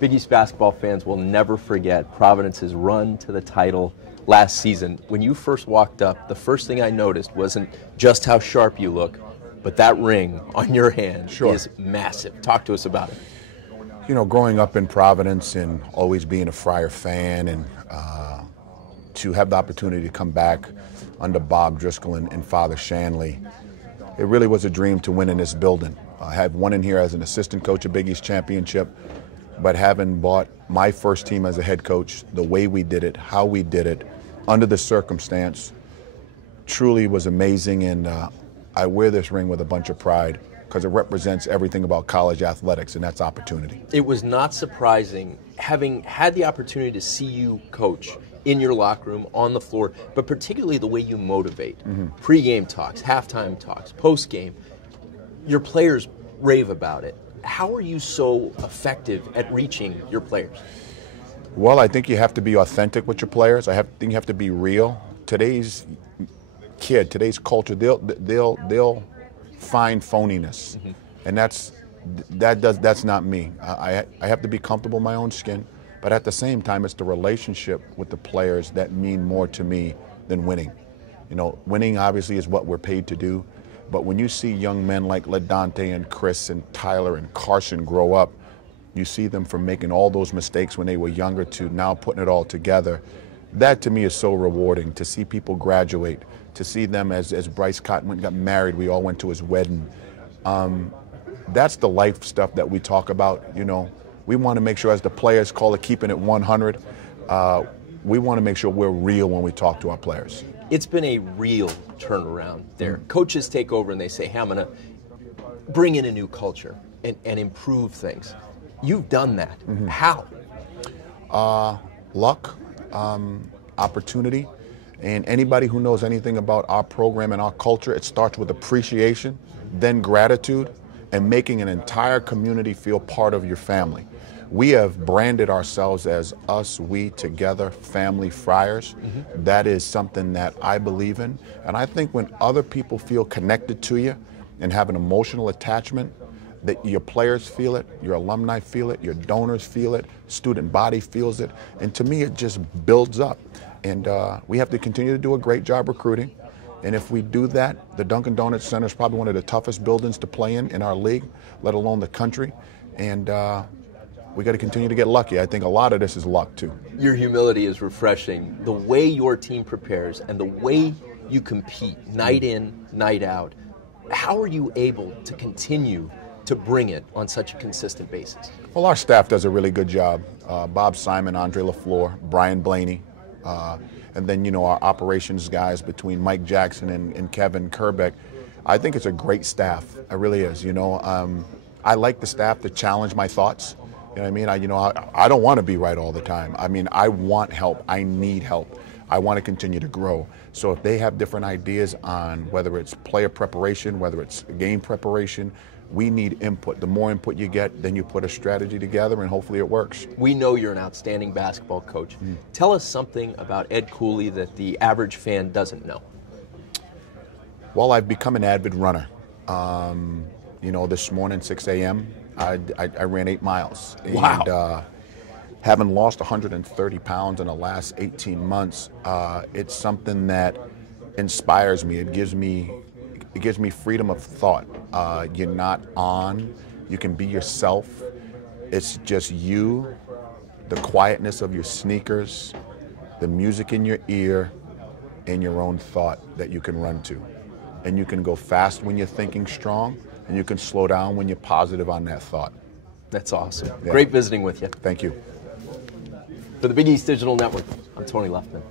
Big East basketball fans will never forget Providence's run to the title last season. When you first walked up, the first thing I noticed wasn't just how sharp you look, but that ring on your hand is massive. Talk to us about it. You know, growing up in Providence and always being a Friar fan, and to have the opportunity to come back under Bob Driscoll and Father Shanley, it really was a dream to win in this building. I had won in here as an assistant coach at Big East Championship, but having bought my first team as a head coach, the way we did it, how we did it, under the circumstance, truly was amazing. And I wear this ring with a bunch of pride because it represents everything about college athletics, and that's opportunity. It was not surprising, having had the opportunity to see you coach in your locker room, on the floor, but particularly the way you motivate. Pre-game talks, halftime talks, post-game. Your players rave about it. How are you so effective at reaching your players? Well, I think you have to be authentic with your players. I think you have to be real. Today's kid, today's culture, they'll find phoniness, and that's not me. I have to be comfortable in my own skin, but at the same time, it's the relationship with the players that mean more to me than winning. You know, winning obviously is what we're paid to do, but when you see young men like LaDante and Chris and Tyler and Carson grow up, you see them from making all those mistakes when they were younger to now putting it all together. That to me is so rewarding, to see people graduate, to see them as Bryce Cotton went and got married, we all went to his wedding. That's the life stuff that we talk about. You know, we want to make sure, as the players call it, keeping it 100, we want to make sure we're real when we talk to our players. It's been a real turnaround there. Coaches take over and they say, hey, I'm going to bring in a new culture and improve things. You've done that. How? Luck, opportunity, and anybody who knows anything about our program and our culture, it starts with appreciation, then gratitude, and making an entire community feel part of your family. We have branded ourselves as us, we, together, family Friars. That is something that I believe in. And I think when other people feel connected to you and have an emotional attachment, that your players feel it, your alumni feel it, your donors feel it, student body feels it. And to me, it just builds up. And we have to continue to do a great job recruiting. And if we do that, the Dunkin' Donuts Center is probably one of the toughest buildings to play in our league, let alone the country. And we got to continue to get lucky. I think a lot of this is luck, too. Your humility is refreshing. The way your team prepares and the way you compete night in, night out, how are you able to continue to bring it on such a consistent basis? Well, our staff does a really good job. Bob Simon, Andre LaFleur, Brian Blaney, and then, you know, our operations guys between Mike Jackson and Kevin Kerbeck. I think it's a great staff. It really is. You know, I like the staff to challenge my thoughts. You know what I mean? I don't want to be right all the time. I mean, I want help. I need help. I want to continue to grow. So if they have different ideas on whether it's player preparation, whether it's game preparation, we need input. The more input you get, then you put a strategy together and hopefully it works. We know you're an outstanding basketball coach. Tell us something about Ed Cooley that the average fan doesn't know. Well, I've become an avid runner. You know, this morning, 6 a.m., I ran 8 miles. Wow. And having lost 130 pounds in the last 18 months, it's something that inspires me. It gives me freedom of thought. You're not on. You can be yourself. It's just you, the quietness of your sneakers, the music in your ear, and your own thought that you can run to. And you can go fast when you're thinking strong, and you can slow down when you're positive on that thought. That's awesome. Yeah. Great visiting with you. Thank you. For the Big East Digital Network, I'm Tony Luftman.